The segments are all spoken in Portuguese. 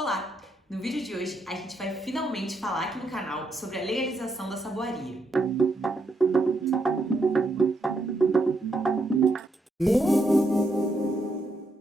Olá! No vídeo de hoje a gente vai finalmente falar aqui no canal sobre a legalização da saboaria.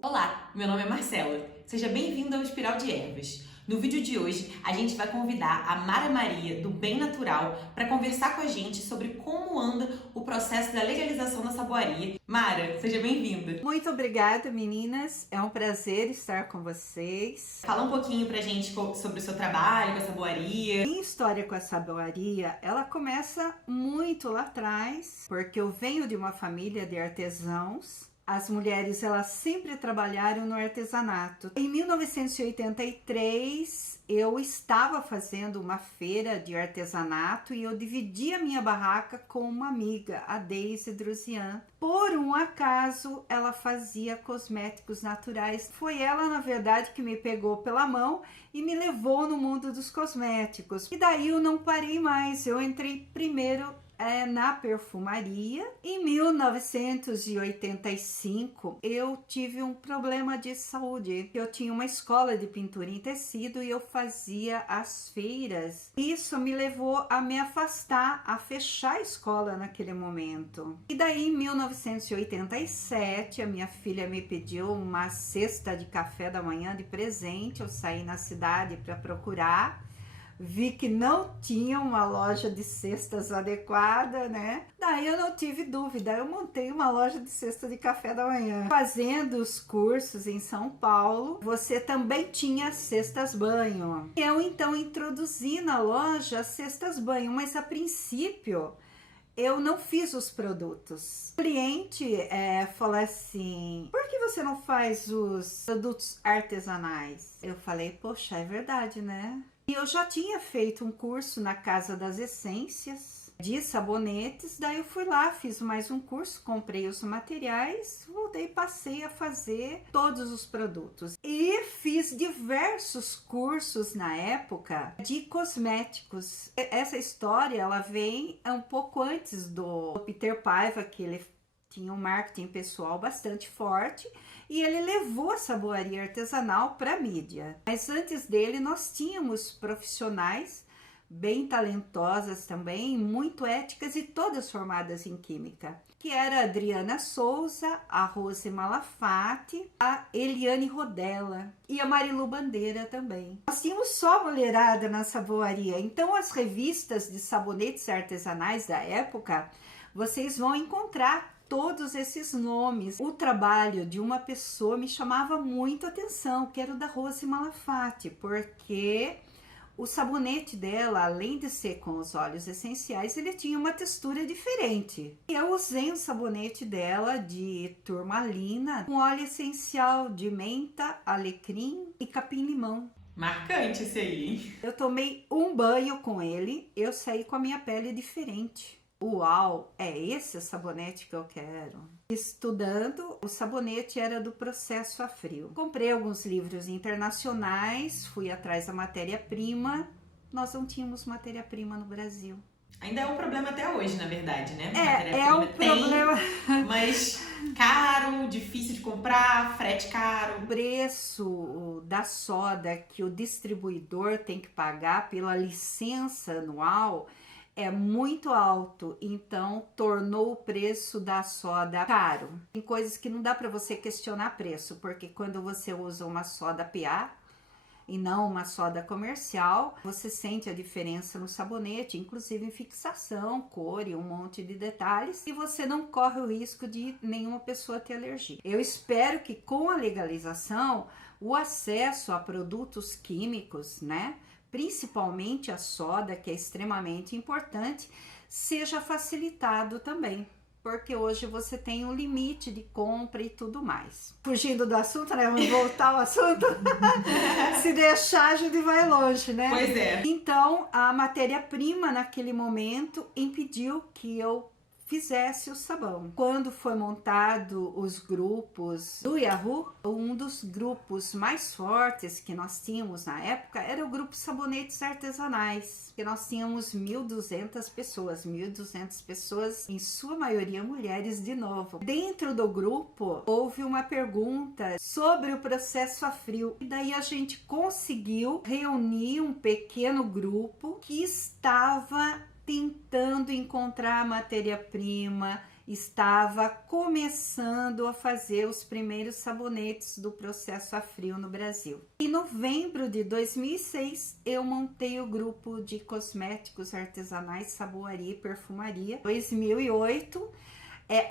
Olá, meu nome é Marcela. Seja bem-vindo ao Espiral de Ervas. No vídeo de hoje a gente vai convidar a Mara Maria do Bem Natural para conversar com a gente sobre como anda o processo da legalização da saboaria. Mara, seja bem-vinda. Muito obrigada, meninas. É um prazer estar com vocês. Fala um pouquinho pra gente sobre o seu trabalho com a saboaria. Minha história com a saboaria, ela começa muito lá atrás, porque eu venho de uma família de artesãos. As mulheres, elas sempre trabalharam no artesanato. Em 1983, eu estava fazendo uma feira de artesanato e eu dividi a minha barraca com uma amiga, a Deise Drusian. Por um acaso, ela fazia cosméticos naturais. Foi ela, na verdade, que me pegou pela mão e me levou no mundo dos cosméticos. E daí eu não parei mais. Eu entrei primeiro na perfumaria. Em 1985 eu tive um problema de saúde. Eu tinha uma escola de pintura em tecido e eu fazia as feiras. Isso me levou a me afastar, a fechar a escola naquele momento. E daí em 1987 a minha filha me pediu uma cesta de café da manhã de presente. Eu saí na cidade para procurar. Vi que não tinha uma loja de cestas adequada, né? Daí eu não tive dúvida, eu montei uma loja de cesta de café da manhã. Fazendo os cursos em São Paulo, você também tinha cestas banho. Eu então introduzi na loja as cestas banho, mas a princípio eu não fiz os produtos. O cliente falou assim, por que você não faz os produtos artesanais? Eu falei, poxa, é verdade, né? E eu já tinha feito um curso na Casa das Essências de sabonetes, daí eu fui lá, fiz mais um curso, comprei os materiais, voltei e passei a fazer todos os produtos. E fiz diversos cursos na época de cosméticos. Essa história, ela vem um pouco antes do Peter Paiva, que ele tinha um marketing pessoal bastante forte e ele levou a saboaria artesanal para a mídia. Mas antes dele nós tínhamos profissionais bem talentosas também, muito éticas e todas formadas em química, que era a Adriana Souza, a Rose Malafate, a Eliane Rodella e a Marilu Bandeira também. Nós tínhamos só mulherada na saboaria, então as revistas de sabonetes artesanais da época, vocês vão encontrar todos esses nomes. O trabalho de uma pessoa me chamava muito a atenção, que era o da Rose Malafate, porque o sabonete dela, além de ser com os óleos essenciais, ele tinha uma textura diferente. E eu usei o sabonete dela de turmalina com óleo essencial de menta, alecrim e capim-limão. Marcante esse aí, hein? Eu tomei um banho com ele, eu saí com a minha pele diferente. Uau, é esse o sabonete que eu quero. Estudando, o sabonete era do processo a frio. Comprei alguns livros internacionais, fui atrás da matéria-prima. Nós não tínhamos matéria-prima no Brasil. Ainda é um problema até hoje, na verdade, né? É um problema. Mas caro, difícil de comprar, frete caro. O preço da soda que o distribuidor tem que pagar pela licença anual é muito alto, então tornou o preço da soda caro. Tem coisas que não dá para você questionar preço, porque quando você usa uma soda PA e não uma soda comercial, você sente a diferença no sabonete, inclusive em fixação, cor e um monte de detalhes, e você não corre o risco de nenhuma pessoa ter alergia. Eu espero que com a legalização, o acesso a produtos químicos, né, principalmente a soda, que é extremamente importante, seja facilitado também, porque hoje você tem um limite de compra e tudo mais. Fugindo do assunto, né? Vamos voltar ao assunto? Se deixar, a gente vai longe, né? Pois é. Então, a matéria-prima naquele momento impediu que eu fizesse o sabão. Quando foi montado os grupos do Yahoo, um dos grupos mais fortes que nós tínhamos na época era o grupo Sabonetes Artesanais, que nós tínhamos 1.200 pessoas, em sua maioria mulheres de novo. Dentro do grupo houve uma pergunta sobre o processo a frio, e daí a gente conseguiu reunir um pequeno grupo que estava tentando encontrar matéria-prima, estava começando a fazer os primeiros sabonetes do processo a frio no Brasil. Em novembro de 2006, eu montei o grupo de cosméticos artesanais, saboaria e perfumaria. Em 2008,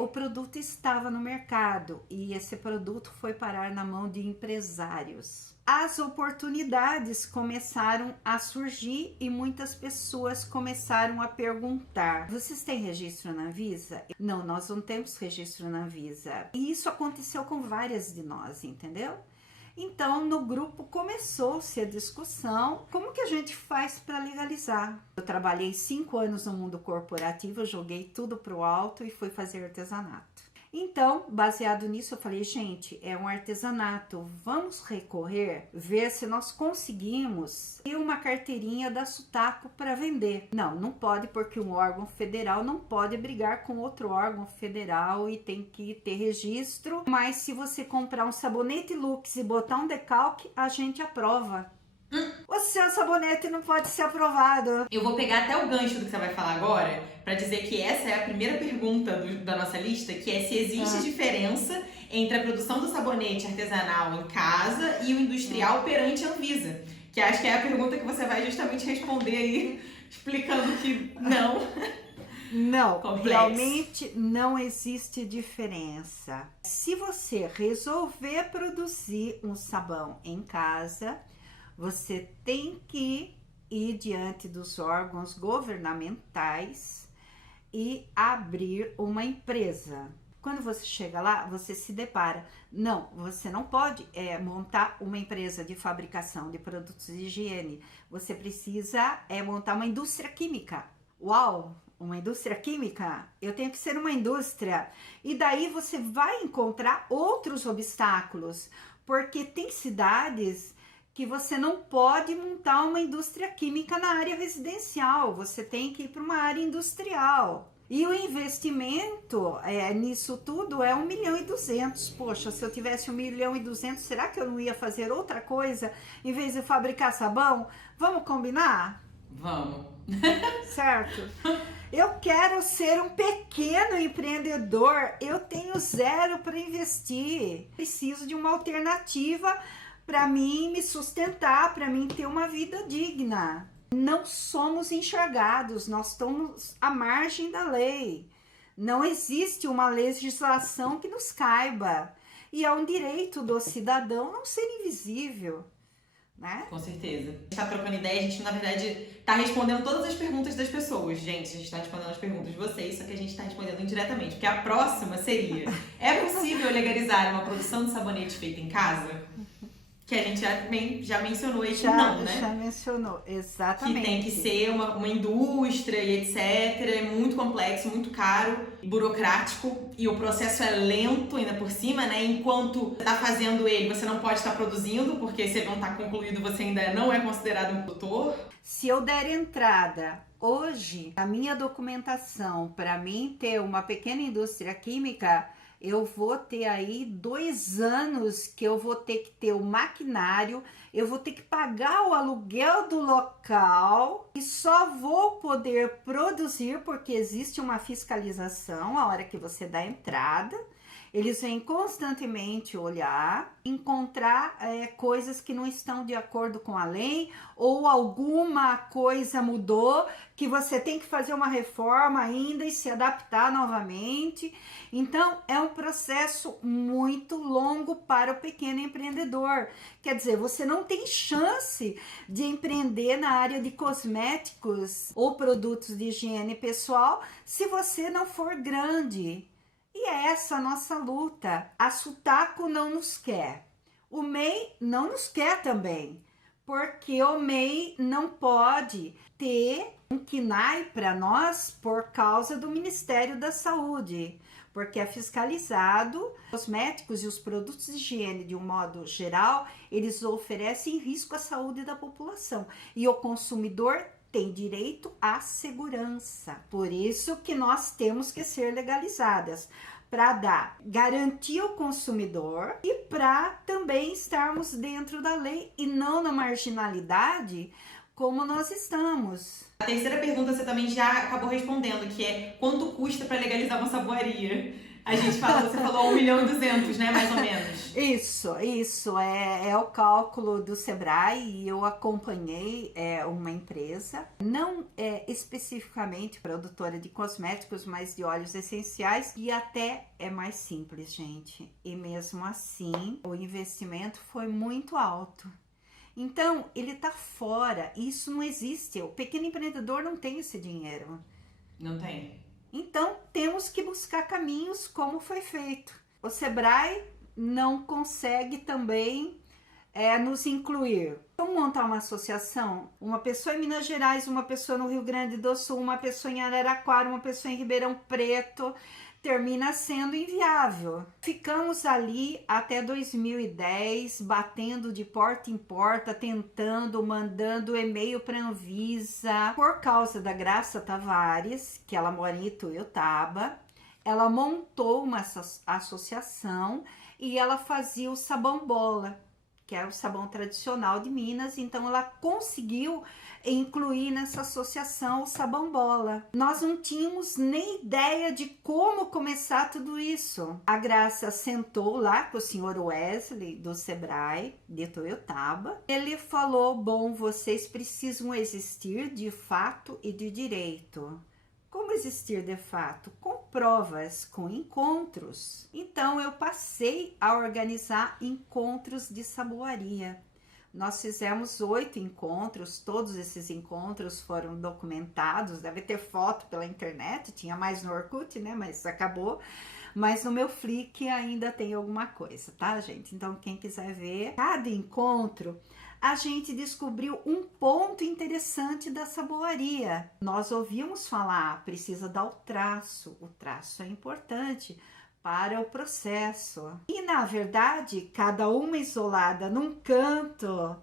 o produto estava no mercado e esse produto foi parar na mão de empresários. As oportunidades começaram a surgir e muitas pessoas começaram a perguntar: vocês têm registro na Anvisa? Não, nós não temos registro na Anvisa. E isso aconteceu com várias de nós, entendeu? Então, no grupo começou-se a discussão: como que a gente faz para legalizar? Eu trabalhei 5 anos no mundo corporativo, eu joguei tudo pro alto e fui fazer artesanato. Então, baseado nisso, eu falei: gente, é um artesanato, vamos recorrer, ver se nós conseguimos ter uma carteirinha da Sutaco para vender. Não pode, porque um órgão federal não pode brigar com outro órgão federal e tem que ter registro. Mas se você comprar um sabonete Lux e botar um decalque, a gente aprova. O seu sabonete não pode ser aprovado. Eu vou pegar até o gancho do que você vai falar agora para dizer que essa é a primeira pergunta da nossa lista, que é se existe diferença entre a produção do sabonete artesanal em casa e o industrial perante a Anvisa. Que acho que é a pergunta que você vai justamente responder aí, explicando que não. Não, Complexo. Realmente não existe diferença. Se você resolver produzir um sabão em casa, você tem que ir diante dos órgãos governamentais e abrir uma empresa. Quando você chega lá, você se depara. Não, você não pode montar uma empresa de fabricação de produtos de higiene. Você precisa montar uma indústria química. Uau! Uma indústria química? Eu tenho que ser uma indústria. E daí você vai encontrar outros obstáculos, porque tem cidades que você não pode montar uma indústria química na área residencial, você tem que ir para uma área industrial. E o investimento nisso tudo é 1.200.000. Poxa, se eu tivesse 1.200.000, será que eu não ia fazer outra coisa em vez de fabricar sabão? Vamos combinar? Vamos. Certo? Eu quero ser um pequeno empreendedor, eu tenho zero para investir. Preciso de uma alternativa para mim me sustentar, para mim ter uma vida digna. Não somos enxergados, nós estamos à margem da lei. Não existe uma legislação que nos caiba. E é um direito do cidadão não ser invisível, né? Com certeza. A gente tá trocando ideia, a gente na verdade tá respondendo todas as perguntas das pessoas. Gente, a gente tá respondendo as perguntas de vocês, só que a gente tá respondendo indiretamente. Porque a próxima seria: é possível legalizar uma produção de sabonete feita em casa? Que a gente já mencionou aí que não, né? Já mencionou, exatamente. Que tem que ser uma indústria e etc. É muito complexo, muito caro, burocrático. E o processo é lento ainda por cima, né? Enquanto você tá fazendo ele, você não pode estar produzindo, porque se ele não tá concluído, você ainda não é considerado um produtor. Se eu der entrada hoje, a minha documentação, para mim ter uma pequena indústria química, eu vou ter aí 2 anos que eu vou ter que ter o maquinário, eu vou ter que pagar o aluguel do local e só vou poder produzir porque existe uma fiscalização a hora que você dá entrada. Eles vêm constantemente olhar, encontrar coisas que não estão de acordo com a lei ou alguma coisa mudou que você tem que fazer uma reforma ainda e se adaptar novamente. Então, é um processo muito longo para o pequeno empreendedor. Quer dizer, você não tem chance de empreender na área de cosméticos ou produtos de higiene pessoal se você não for grande. E é essa a nossa luta. A Sutaco não nos quer. O MEI não nos quer também. porque o MEI não pode ter um KNAI para nós por causa do Ministério da Saúde, porque é fiscalizado. Os cosméticos e os produtos de higiene, de um modo geral, eles oferecem risco à saúde da população e o consumidor tem direito à segurança. Por isso que nós temos que ser legalizadas, para dar garantia ao consumidor e para também estarmos dentro da lei e não na marginalidade como nós estamos. A terceira pergunta você também já acabou respondendo, que é quanto custa para legalizar uma saboaria? A gente falou, você falou 1.200.000, né, mais ou menos. Isso é o cálculo do Sebrae e eu acompanhei uma empresa, não especificamente produtora de cosméticos, mas de óleos essenciais, e até é mais simples, gente. E mesmo assim, o investimento foi muito alto. Então, ele tá fora, isso não existe. O pequeno empreendedor não tem esse dinheiro. Não tem. Então, temos que buscar caminhos como foi feito. O Sebrae não consegue também nos incluir. Vamos montar uma associação? Uma pessoa em Minas Gerais, uma pessoa no Rio Grande do Sul, uma pessoa em Araraquara, uma pessoa em Ribeirão Preto, termina sendo inviável. Ficamos ali até 2010, batendo de porta em porta, tentando, mandando e-mail para a Anvisa. Por causa da Graça Tavares, que ela mora em Ituiutaba, ela montou uma associação e ela fazia o sabão bola, que é o sabão tradicional de Minas, então ela conseguiu incluir nessa associação o sabão bola. Nós não tínhamos nem ideia de como começar tudo isso. A Graça sentou lá com o senhor Wesley do Sebrae de Ituiutaba. Ele falou: bom, vocês precisam existir de fato e de direito. Como existir de fato? Com provas, com encontros. Então eu passei a organizar encontros de saboaria. Nós fizemos 8 encontros, todos esses encontros foram documentados, deve ter foto pela internet, tinha mais no Orkut, né, mas acabou. Mas no meu Flickr ainda tem alguma coisa, tá, gente? Então quem quiser ver, cada encontro a gente descobriu um ponto interessante da saboaria. Nós ouvimos falar, precisa dar o traço é importante para o processo. E na verdade, cada uma isolada num canto,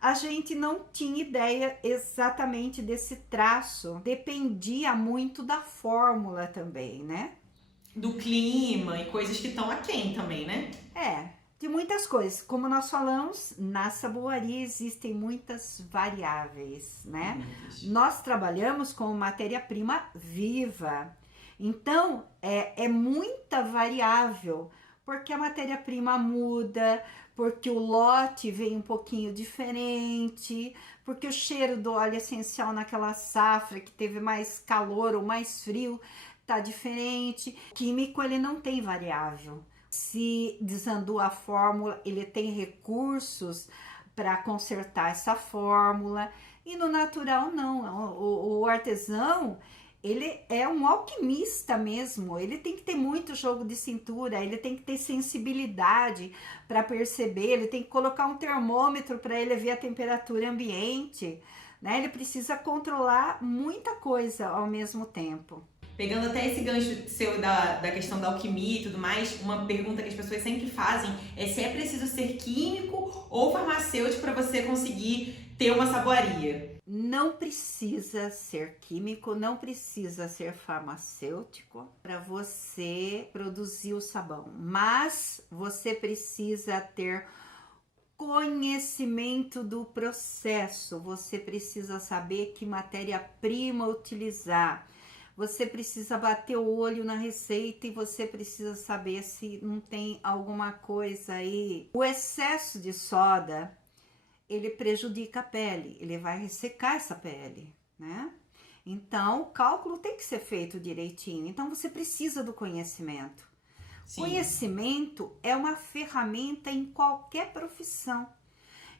a gente não tinha ideia exatamente desse traço. Dependia muito da fórmula também, né? Do clima e coisas que estão aquém também, né? De muitas coisas. Como nós falamos, na saboaria existem muitas variáveis, né? Nós trabalhamos com matéria-prima viva. Então, é muita variável, porque a matéria-prima muda, porque o lote vem um pouquinho diferente, porque o cheiro do óleo essencial naquela safra que teve mais calor ou mais frio tá diferente. O químico, ele não tem variável. Se desandou a fórmula, ele tem recursos para consertar essa fórmula. E no natural, não. O artesão, ele é um alquimista mesmo. Ele tem que ter muito jogo de cintura, ele tem que ter sensibilidade para perceber, ele tem que colocar um termômetro para ele ver a temperatura ambiente, né? Ele precisa controlar muita coisa ao mesmo tempo. Pegando até esse gancho seu da questão da alquimia e tudo mais, uma pergunta que as pessoas sempre fazem é se é preciso ser químico ou farmacêutico para você conseguir ter uma saboaria. Não precisa ser químico, não precisa ser farmacêutico para você produzir o sabão, mas você precisa ter conhecimento do processo, você precisa saber que matéria-prima utilizar. Você precisa bater o olho na receita e você precisa saber se não tem alguma coisa aí. O excesso de soda, ele prejudica a pele, ele vai ressecar essa pele, né? Então, o cálculo tem que ser feito direitinho. Então, você precisa do conhecimento. Sim. Conhecimento é uma ferramenta em qualquer profissão.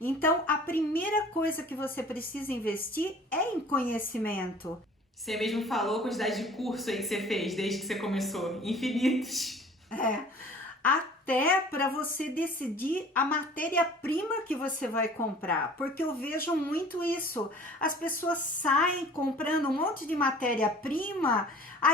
Então, a primeira coisa que você precisa investir é em conhecimento. Você mesmo falou a quantidade de curso aí que você fez desde que você começou. Infinitos. A até para você decidir a matéria-prima que você vai comprar, porque eu vejo muito isso. As pessoas saem comprando um monte de matéria-prima,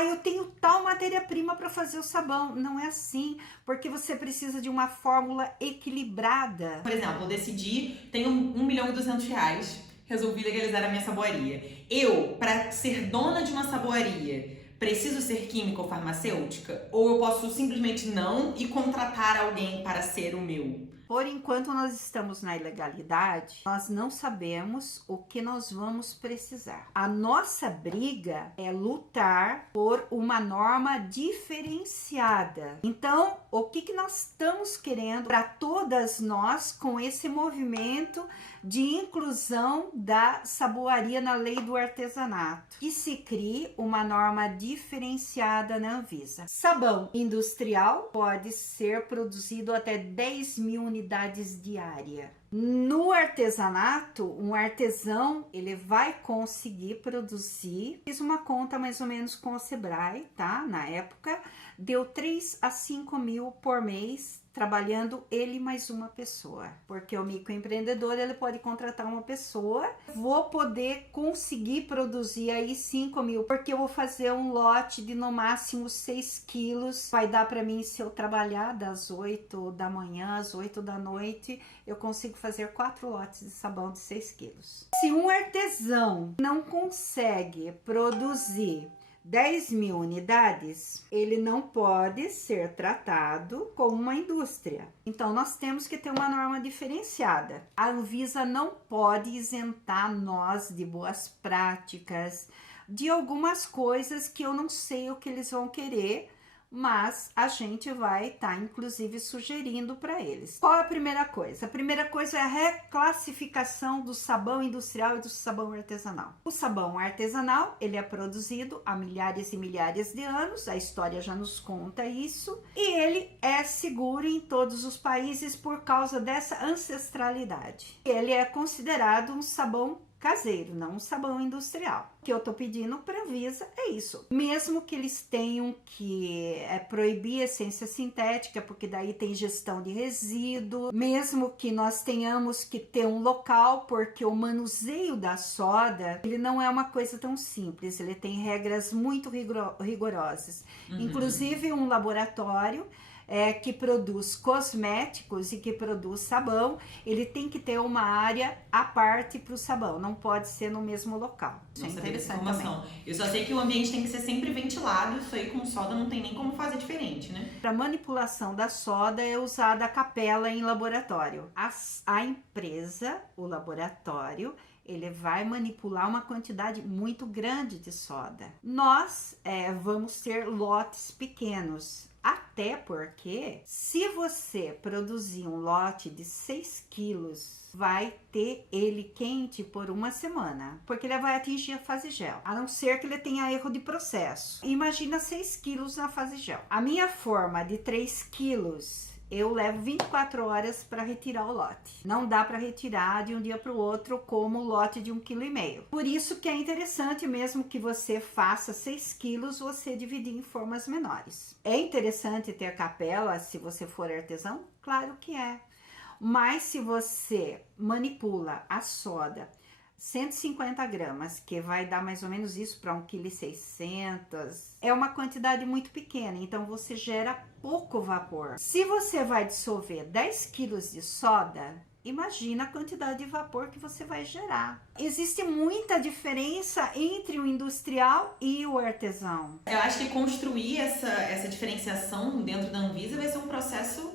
eu tenho tal matéria-prima para fazer o sabão. Não é assim, porque você precisa de uma fórmula equilibrada. Por exemplo, eu decidi, tenho R$1.200.000, resolvi legalizar a minha saboaria. Eu, para ser dona de uma saboaria, preciso ser química ou farmacêutica? Ou eu posso simplesmente não e contratar alguém para ser o meu? Por enquanto nós estamos na ilegalidade, nós não sabemos o que nós vamos precisar. A nossa briga é lutar por uma norma diferenciada. Então, o que nós estamos querendo para todas nós com esse movimento de inclusão da saboaria na lei do artesanato? Que se crie uma norma diferenciada na Anvisa. Sabão industrial pode ser produzido até 10.000 unidades diárias. No artesanato, um artesão, ele vai conseguir produzir, fiz uma conta mais ou menos com o Sebrae, tá? Na época, deu 3 a 5 mil por mês, trabalhando ele mais uma pessoa. Porque o microempreendedor, ele pode contratar uma pessoa, vou poder conseguir produzir aí 5 mil, porque eu vou fazer um lote de no máximo 6 quilos, vai dar para mim, se eu trabalhar das 8 da manhã às 8 da noite, eu consigo fazer 4 lotes de sabão de 6 quilos. Se um artesão não consegue produzir 10.000 unidades, ele não pode ser tratado como uma indústria. Então, nós temos que ter uma norma diferenciada. A Anvisa não pode isentar nós de boas práticas, de algumas coisas que eu não sei o que eles vão querer, mas a gente vai estar, inclusive, sugerindo para eles. Qual é a primeira coisa? A primeira coisa é a reclassificação do sabão industrial e do sabão artesanal. O sabão artesanal, ele é produzido há milhares e milhares de anos, a história já nos conta isso, e ele é seguro em todos os países por causa dessa ancestralidade. Ele é considerado um sabão caseiro, não um sabão industrial. O que eu tô pedindo para a Anvisa é isso. Mesmo que eles tenham que proibir a essência sintética, porque daí tem gestão de resíduo, mesmo que nós tenhamos que ter um local, porque o manuseio da soda, ele não é uma coisa tão simples, ele tem regras muito rigorosas. Inclusive um laboratório que produz cosméticos e que produz sabão, ele tem que ter uma área à parte para o sabão, não pode ser no mesmo local. Isso é interessante também. Eu só sei que o ambiente tem que ser sempre ventilado, isso aí com soda não tem nem como fazer diferente, né? Para manipulação da soda é usada a capela em laboratório. A empresa, o laboratório, ele vai manipular uma quantidade muito grande de soda. Nós vamos ter lotes pequenos. Até porque, se você produzir um lote de 6 quilos, vai ter ele quente por uma semana, porque ele vai atingir a fase gel, a não ser que ele tenha erro de processo. Imagina 6 quilos na fase gel. A minha forma de 3 quilos, eu levo 24 horas para retirar o lote. Não dá para retirar de um dia para o outro como o lote de 1,5 kg. Por isso que é interessante, mesmo que você faça 6 quilos, você dividir em formas menores. É interessante ter a capela se você for artesão? Claro que é. Mas se você manipula a soda 150 gramas, que vai dar mais ou menos isso para 1,6 kg, é uma quantidade muito pequena, então você gera pouco vapor. Se você vai dissolver 10 quilos de soda, imagina a quantidade de vapor que você vai gerar. Existe muita diferença entre o industrial e o artesão. Eu acho que construir essa diferenciação dentro da Anvisa vai ser um processo,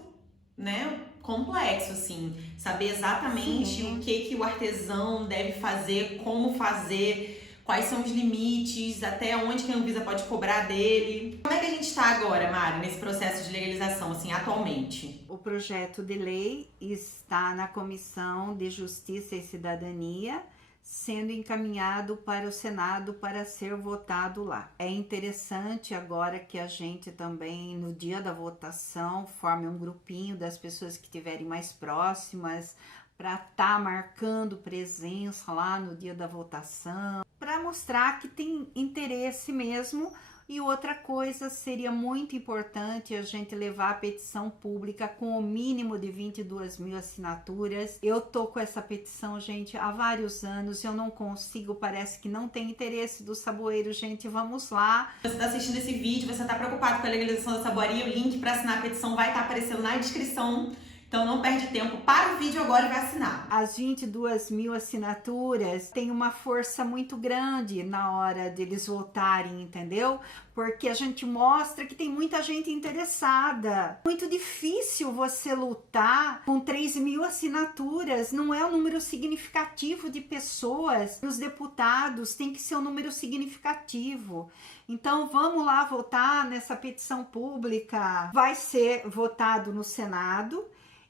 né, complexo, assim, saber exatamente o que o artesão deve fazer, como fazer, quais são os limites, até onde que a Anvisa pode cobrar dele. Como é que a gente está agora, Mari, nesse processo de legalização, assim, atualmente? O projeto de lei está na Comissão de Justiça e Cidadania, sendo encaminhado para o Senado para ser votado lá. É interessante agora que a gente também, no dia da votação, forme um grupinho das pessoas que estiverem mais próximas para estar marcando presença lá no dia da votação, para mostrar que tem interesse mesmo E outra coisa, seria muito importante a gente levar a petição pública com o mínimo de 22 mil assinaturas. Eu tô com essa petição, gente, há vários anos, eu não consigo, parece que não tem interesse do saboeiro, gente, vamos lá. Você está assistindo esse vídeo, você está preocupado com a legalização da saboaria, o link para assinar a petição vai estar aparecendo na descrição. Então não perde tempo, para o vídeo agora e vai assinar. As 22 mil assinaturas têm uma força muito grande na hora de eles votarem, entendeu? Porque a gente mostra que tem muita gente interessada. Muito difícil você lutar com 3 mil assinaturas, não é um número significativo de pessoas. Os deputados tem que ser um número significativo. Então vamos lá votar nessa petição pública. Vai ser votado no Senado.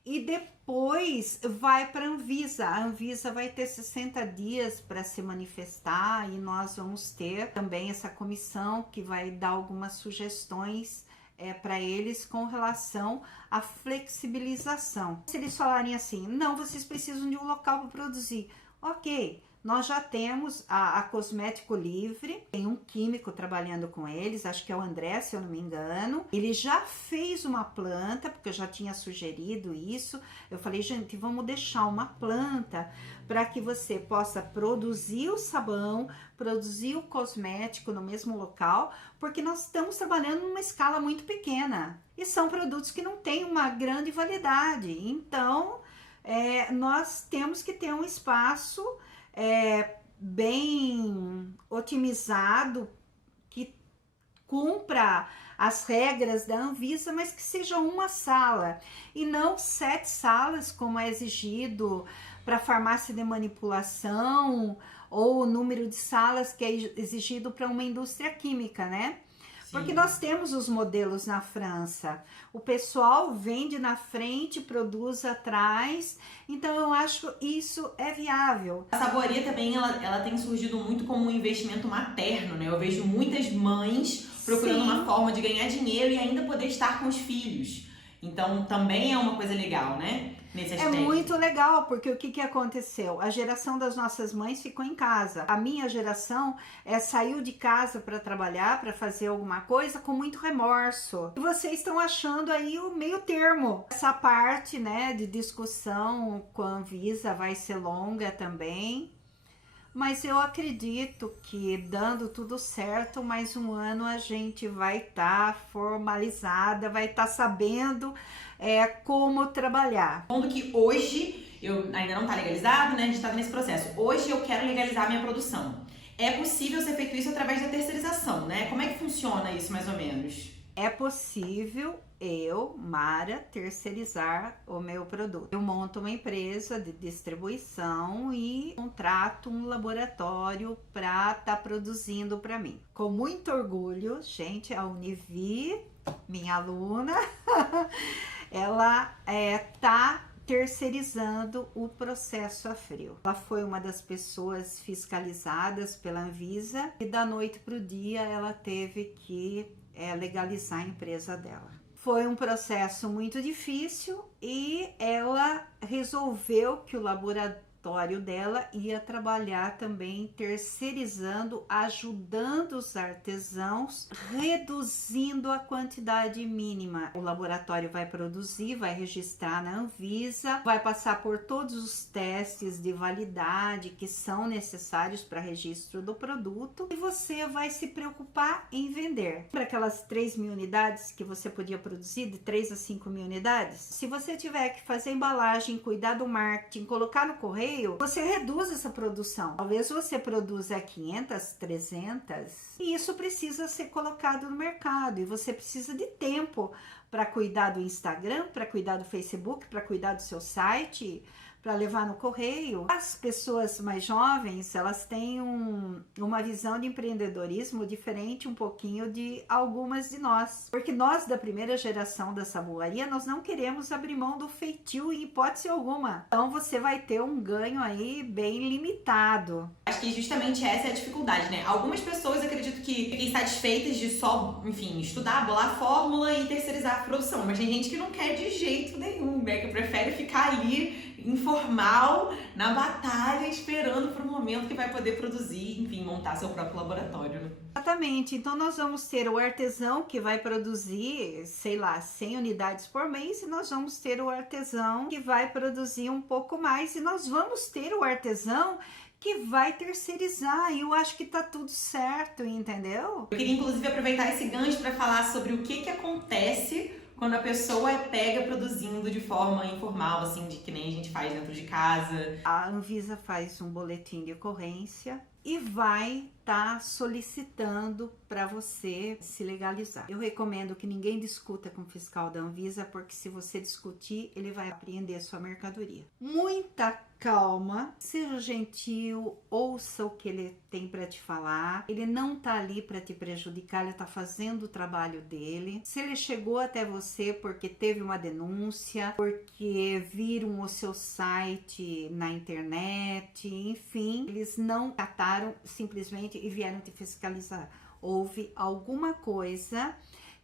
E depois vai para a Anvisa. A Anvisa vai ter 60 dias para se manifestar e nós vamos ter também essa comissão que vai dar algumas sugestões para eles com relação à flexibilização. Se eles falarem assim, não, vocês precisam de um local para produzir. Ok, nós já temos a Cosmético Livre, tem um químico trabalhando com eles, acho que é o André, se eu não me engano. Ele já fez uma planta, porque eu já tinha sugerido isso. Eu falei, gente, vamos deixar uma planta para que você possa produzir o sabão, produzir o cosmético no mesmo local, porque nós estamos trabalhando numa escala muito pequena. E são produtos que não têm uma grande validade. Então, nós temos que ter um espaço bem otimizado, que cumpra as regras da Anvisa, mas que seja uma sala e não 7 salas como é exigido para farmácia de manipulação ou o número de salas que é exigido para uma indústria química, né? Porque nós temos os modelos na França, o pessoal vende na frente, produz atrás, então eu acho isso é viável. A saboaria também, ela tem surgido muito como um investimento materno, né? Eu vejo muitas mães procurando uma forma de ganhar dinheiro e ainda poder estar com os filhos. Então também é uma coisa legal, né? Nesse aspecto. É muito legal, porque o que aconteceu? A geração das nossas mães ficou em casa. A minha geração saiu de casa para trabalhar, para fazer alguma coisa com muito remorso. E vocês estão achando aí o meio termo. Essa parte, né, de discussão com a Anvisa vai ser longa também. Mas eu acredito que dando tudo certo, mais um ano a gente vai estar formalizada, vai estar sabendo como trabalhar. Pondo que hoje, ainda não está legalizado, né? A gente está nesse processo. Hoje eu quero legalizar a minha produção. É possível ser feito isso através da terceirização, né? Como é que funciona isso mais ou menos? É possível eu, Mara, terceirizar o meu produto. Eu monto uma empresa de distribuição e contrato um laboratório para estar produzindo para mim. Com muito orgulho, gente, a Univi, minha aluna, ela tá terceirizando o processo a frio. Ela foi uma das pessoas fiscalizadas pela Anvisa e da noite para o dia ela teve que legalizar a empresa dela. Foi um processo muito difícil e ela resolveu que o laboratório dela ia trabalhar também terceirizando, ajudando os artesãos, reduzindo a quantidade mínima. O laboratório vai produzir, vai registrar na Anvisa, vai passar por todos os testes de validade que são necessários para registro do produto e você vai se preocupar em vender. Para aquelas 3 mil unidades que você podia produzir, de 3 a 5 mil unidades, se você tiver que fazer embalagem, cuidar do marketing, colocar no correio, você reduz essa produção. Talvez você produza 500, 300 e isso precisa ser colocado no mercado e você precisa de tempo para cuidar do Instagram, para cuidar do Facebook, para cuidar do seu site, para levar no correio. As pessoas mais jovens, elas têm uma visão de empreendedorismo diferente um pouquinho de algumas de nós. Porque nós, da primeira geração da saboaria, nós não queremos abrir mão do feitio em hipótese alguma. Então você vai ter um ganho aí bem limitado. Acho que justamente essa é a dificuldade, né? Algumas pessoas, acredito que fiquem satisfeitas de só, enfim, estudar, bolar a fórmula e terceirizar a produção. Mas tem gente que não quer de jeito nenhum, né? Que prefere ficar ali informal, na batalha, esperando pro momento que vai poder produzir, enfim, montar seu próprio laboratório, né? Exatamente. Então nós vamos ter o artesão que vai produzir, sei lá, 100 unidades por mês, e nós vamos ter o artesão que vai produzir um pouco mais, e nós vamos ter o artesão que vai terceirizar. E eu acho que tá tudo certo, entendeu? Eu queria inclusive aproveitar esse gancho para falar sobre o que acontece quando a pessoa é pega produzindo de forma informal, assim, de que nem a gente faz dentro de casa. A Anvisa faz um boletim de ocorrência e vai estar solicitando para você se legalizar. Eu recomendo que ninguém discuta com o fiscal da Anvisa, porque se você discutir, ele vai apreender sua mercadoria. Muita calma, seja gentil, ouça o que ele tem para te falar. Ele não tá ali para te prejudicar, ele tá fazendo o trabalho dele. Se ele chegou até você porque teve uma denúncia, porque viram o seu site na internet, enfim, eles não cataram simplesmente e vieram te fiscalizar. Houve alguma coisa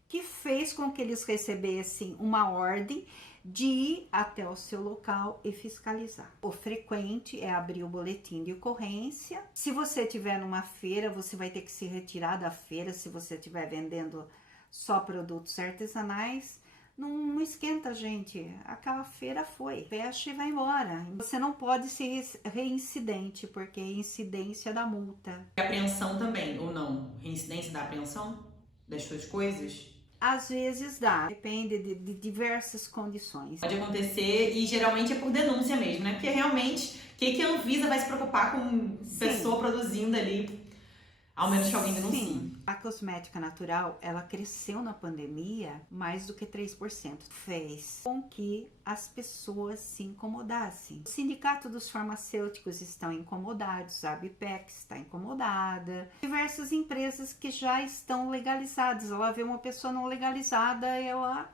que fez com que eles recebessem uma ordem de ir até o seu local e fiscalizar. O frequente é abrir o boletim de ocorrência. Se você estiver numa feira, você vai ter que se retirar da feira. Se você estiver vendendo só produtos artesanais, não esquenta, gente. Aquela feira foi. Fecha e vai embora. Você não pode ser reincidente, porque é incidência da multa. Apreensão também, ou não? Reincidência da apreensão das suas coisas? Às vezes dá, depende de diversas condições. Pode acontecer e geralmente é por denúncia mesmo, né? Porque realmente, o que a Anvisa vai se preocupar com pessoa produzindo ali, ao menos que alguém denuncie? Sim. A cosmética natural, ela cresceu na pandemia mais do que 3%. Fez com que as pessoas se incomodassem. O Sindicato dos Farmacêuticos estão incomodados, a Abipex está incomodada. Diversas empresas que já estão legalizadas. Ela vê uma pessoa não legalizada, ela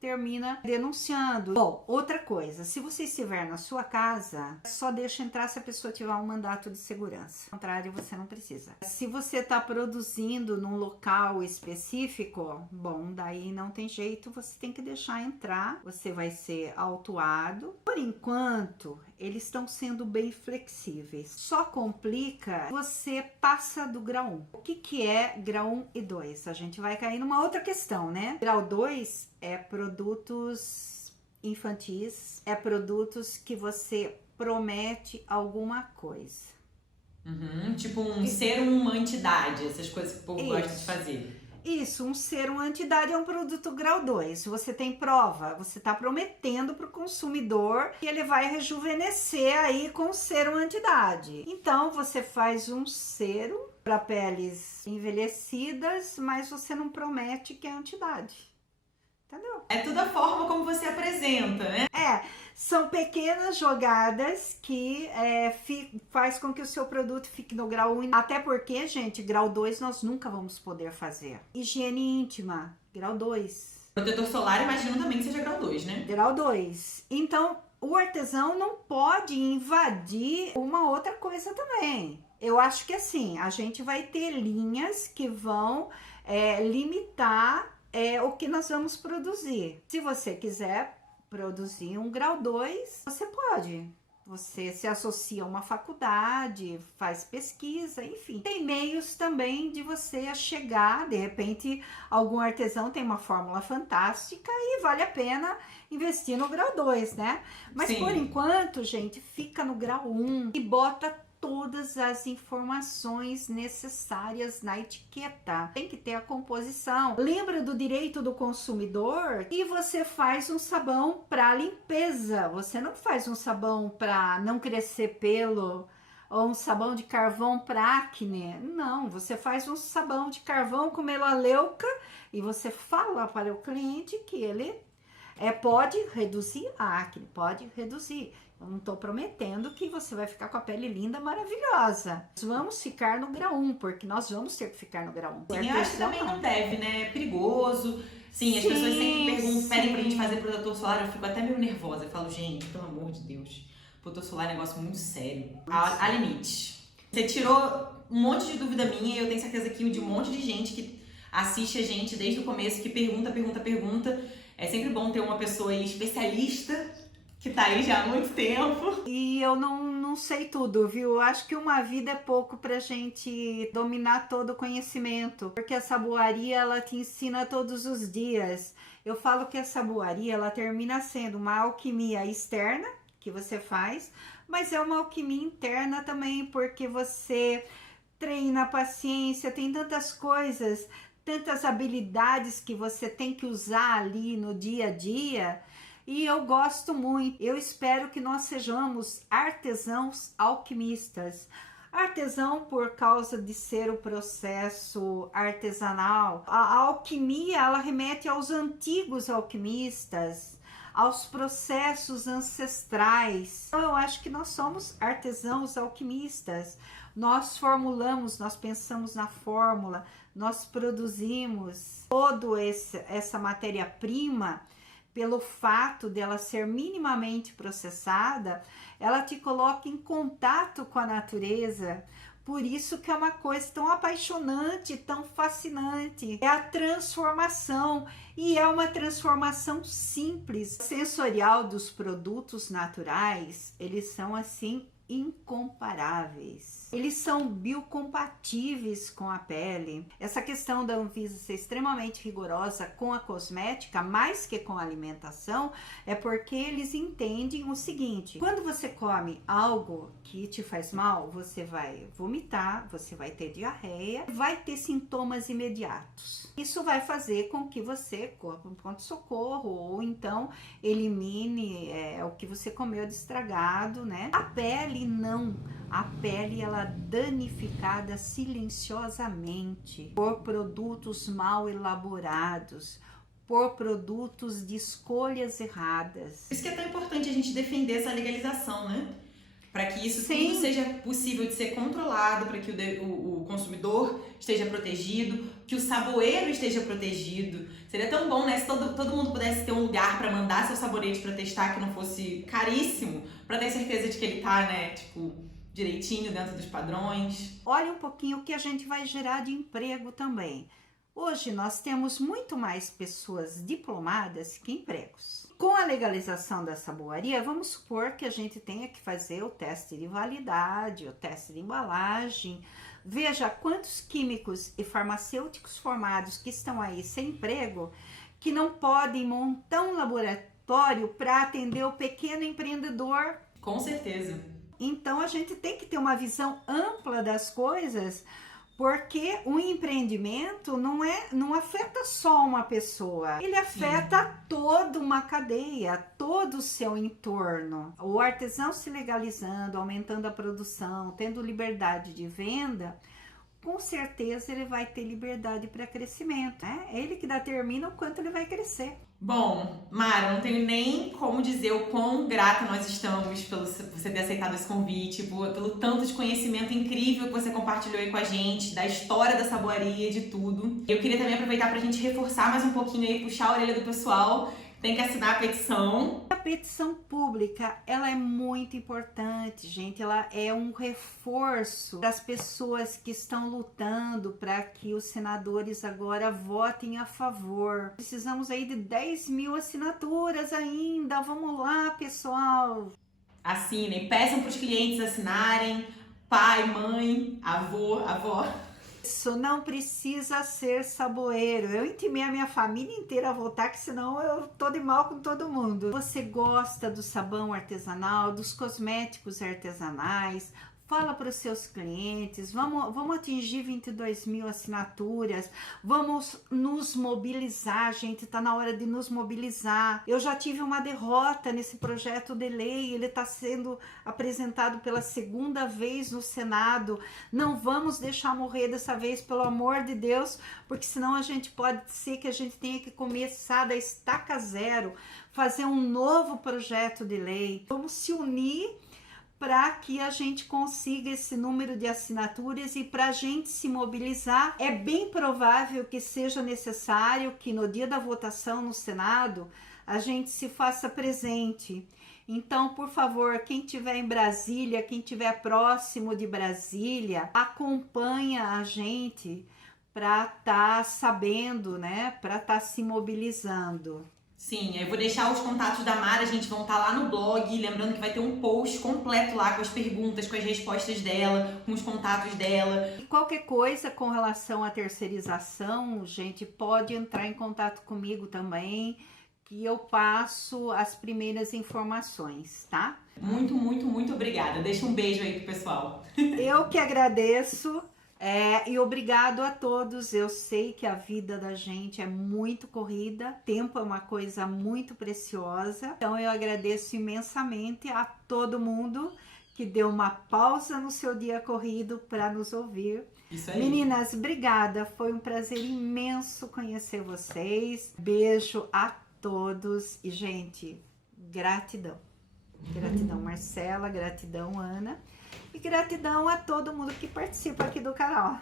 termina denunciando. Bom, outra coisa, se você estiver na sua casa, só deixa entrar se a pessoa tiver um mandato de segurança. Ao contrário, você não precisa. Se você está produzindo num local específico, bom, daí não tem jeito, você tem que deixar entrar, você vai ser autuado. Por enquanto, eles estão sendo bem flexíveis. Só complica, você passa do grau 1. O que é grau 1 e 2? A gente vai cair numa outra questão, né? Grau 2 é produtos infantis, é produtos que você promete alguma coisa. Tipo um serum uma entidade, essas coisas que o povo gosta de fazer. Isso, um serum antidade é um produto grau 2. Se você tem prova, você está prometendo para o consumidor que ele vai rejuvenescer aí com o serum antidade. Então, você faz um serum para peles envelhecidas, mas você não promete que é antidade. Entendeu? É tudo a forma como você apresenta, né? São pequenas jogadas que faz com que o seu produto fique no grau 1. Até porque, gente, grau 2 nós nunca vamos poder fazer. Higiene íntima, grau 2. Protetor solar, imagino também que seja grau 2, né? Grau 2. Então, o artesão não pode invadir uma outra coisa também. Eu acho que assim, a gente vai ter linhas que vão limitar o que nós vamos produzir. Se você quiser produzir um grau 2, você pode. Você se associa a uma faculdade, faz pesquisa, enfim. Tem meios também de você chegar, de repente, algum artesão tem uma fórmula fantástica e vale a pena investir no grau 2, né? Mas Sim. Por enquanto, gente, fica no grau 1 e bota todas as informações necessárias na etiqueta. Tem que ter a composição. Lembra do direito do consumidor? E você faz um sabão para limpeza. Você não faz um sabão para não crescer pelo ou um sabão de carvão para acne. Não, você faz um sabão de carvão com melaleuca e você fala para o cliente que ele pode reduzir a acne, pode reduzir. Eu não estou prometendo que você vai ficar com a pele linda, maravilhosa. Vamos ficar no grau 1, porque nós vamos ter que ficar no grau 1. Sim, eu acho que também não deve, né? É perigoso. Sim, as pessoas sempre pedem pra gente fazer protetor solar, eu fico até meio nervosa. Eu falo, gente, pelo amor de Deus, protetor solar é um negócio muito sério. Há limites. Você tirou um monte de dúvida minha e eu tenho certeza que de um monte de gente que assiste a gente desde o começo, que pergunta. É sempre bom ter uma pessoa aí especialista que tá aí já há muito tempo. E eu não sei tudo, viu? Eu acho que uma vida é pouco pra gente dominar todo o conhecimento, porque a saboaria, ela te ensina todos os dias. Eu falo que a saboaria, ela termina sendo uma alquimia externa, que você faz, mas é uma alquimia interna também, porque você treina a paciência, tem tantas coisas, tantas habilidades que você tem que usar ali no dia a dia. E eu gosto muito. Eu espero que nós sejamos artesãos alquimistas. Artesão por causa de ser o processo artesanal. A alquimia, ela remete aos antigos alquimistas, aos processos ancestrais. Então, eu acho que nós somos artesãos alquimistas. Nós formulamos, nós pensamos na fórmula, nós produzimos toda essa matéria-prima. Pelo fato dela ser minimamente processada, ela te coloca em contato com a natureza. Por isso que é uma coisa tão apaixonante, tão fascinante. É a transformação, e é uma transformação simples. Sensorial dos produtos naturais, eles são assim incomparáveis. Eles são biocompatíveis com a pele. Essa questão da Anvisa ser extremamente rigorosa com a cosmética, mais que com a alimentação, é porque eles entendem o seguinte: quando você come algo que te faz mal, você vai vomitar, você vai ter diarreia, vai ter sintomas imediatos. Isso vai fazer com que você corra para um pronto-socorro ou então elimine o que você comeu de estragado, né? A pele não. A pele, ela é danificada silenciosamente por produtos mal elaborados, por produtos de escolhas erradas. Por isso que é tão importante a gente defender essa legalização, né? Para que isso Sim. tudo seja possível de ser controlado, para que o consumidor esteja protegido, que o saboeiro esteja protegido. Seria tão bom, né, se todo mundo pudesse ter um lugar para mandar seu saborete para testar, que não fosse caríssimo, para ter certeza de que ele tá, né, direitinho dentro dos padrões. Olha um pouquinho o que a gente vai gerar de emprego também. Hoje nós temos muito mais pessoas diplomadas que empregos. Com a legalização da saboaria, vamos supor que a gente tenha que fazer o teste de validade, o teste de embalagem. Veja quantos químicos e farmacêuticos formados que estão aí sem emprego, que não podem montar um laboratório para atender o pequeno empreendedor. Com certeza. Então a gente tem que ter uma visão ampla das coisas, porque o empreendimento não afeta só uma pessoa, ele afeta toda uma cadeia, todo o seu entorno. O artesão se legalizando, aumentando a produção, tendo liberdade de venda, com certeza ele vai ter liberdade para crescimento, né? É ele que determina o quanto ele vai crescer. Bom, Mara, não tenho nem como dizer o quão grata nós estamos pelo você ter aceitado esse convite, pelo tanto de conhecimento incrível que você compartilhou aí com a gente, da história da saboaria, de tudo. Eu queria também aproveitar pra gente reforçar mais um pouquinho aí, puxar a orelha do pessoal. Tem que assinar a petição. A petição pública, ela é muito importante, gente. Ela é um reforço das pessoas que estão lutando para que os senadores agora votem a favor. Precisamos aí de 10 mil assinaturas ainda. Vamos lá, pessoal. Assinem, peçam para os clientes assinarem. Pai, mãe, avó. Isso não precisa ser saboeiro. Eu intimei a minha família inteira a votar, que senão eu tô de mal com todo mundo. Você gosta do sabão artesanal, dos cosméticos artesanais? Fala para os seus clientes, vamos atingir 22 mil assinaturas, vamos nos mobilizar, gente, tá na hora de nos mobilizar. Eu já tive uma derrota nesse projeto de lei, ele está sendo apresentado pela segunda vez no Senado. Não vamos deixar morrer dessa vez, pelo amor de Deus, porque senão a gente pode ser que a gente tenha que começar da estaca zero, fazer um novo projeto de lei. Vamos se unir para que a gente consiga esse número de assinaturas e para a gente se mobilizar. É bem provável que seja necessário que no dia da votação no Senado a gente se faça presente. Então, por favor, quem estiver em Brasília, quem estiver próximo de Brasília, acompanha a gente para estar sabendo, né? Para estar se mobilizando. Sim, eu vou deixar os contatos da Mara, a gente vão estar lá no blog, lembrando que vai ter um post completo lá com as perguntas, com as respostas dela, com os contatos dela. E qualquer coisa com relação à terceirização, gente, pode entrar em contato comigo também, que eu passo as primeiras informações, tá? Muito, muito, muito obrigada. Deixa um beijo aí pro pessoal. Eu que agradeço. E obrigado a todos. Eu sei que a vida da gente é muito corrida, tempo é uma coisa muito preciosa. Então eu agradeço imensamente a todo mundo que deu uma pausa no seu dia corrido para nos ouvir. Isso aí. Meninas, obrigada. Foi um prazer imenso conhecer vocês. Beijo a todos e, gente, gratidão. Gratidão, Marcela, gratidão, Ana. E gratidão a todo mundo que participa aqui do canal.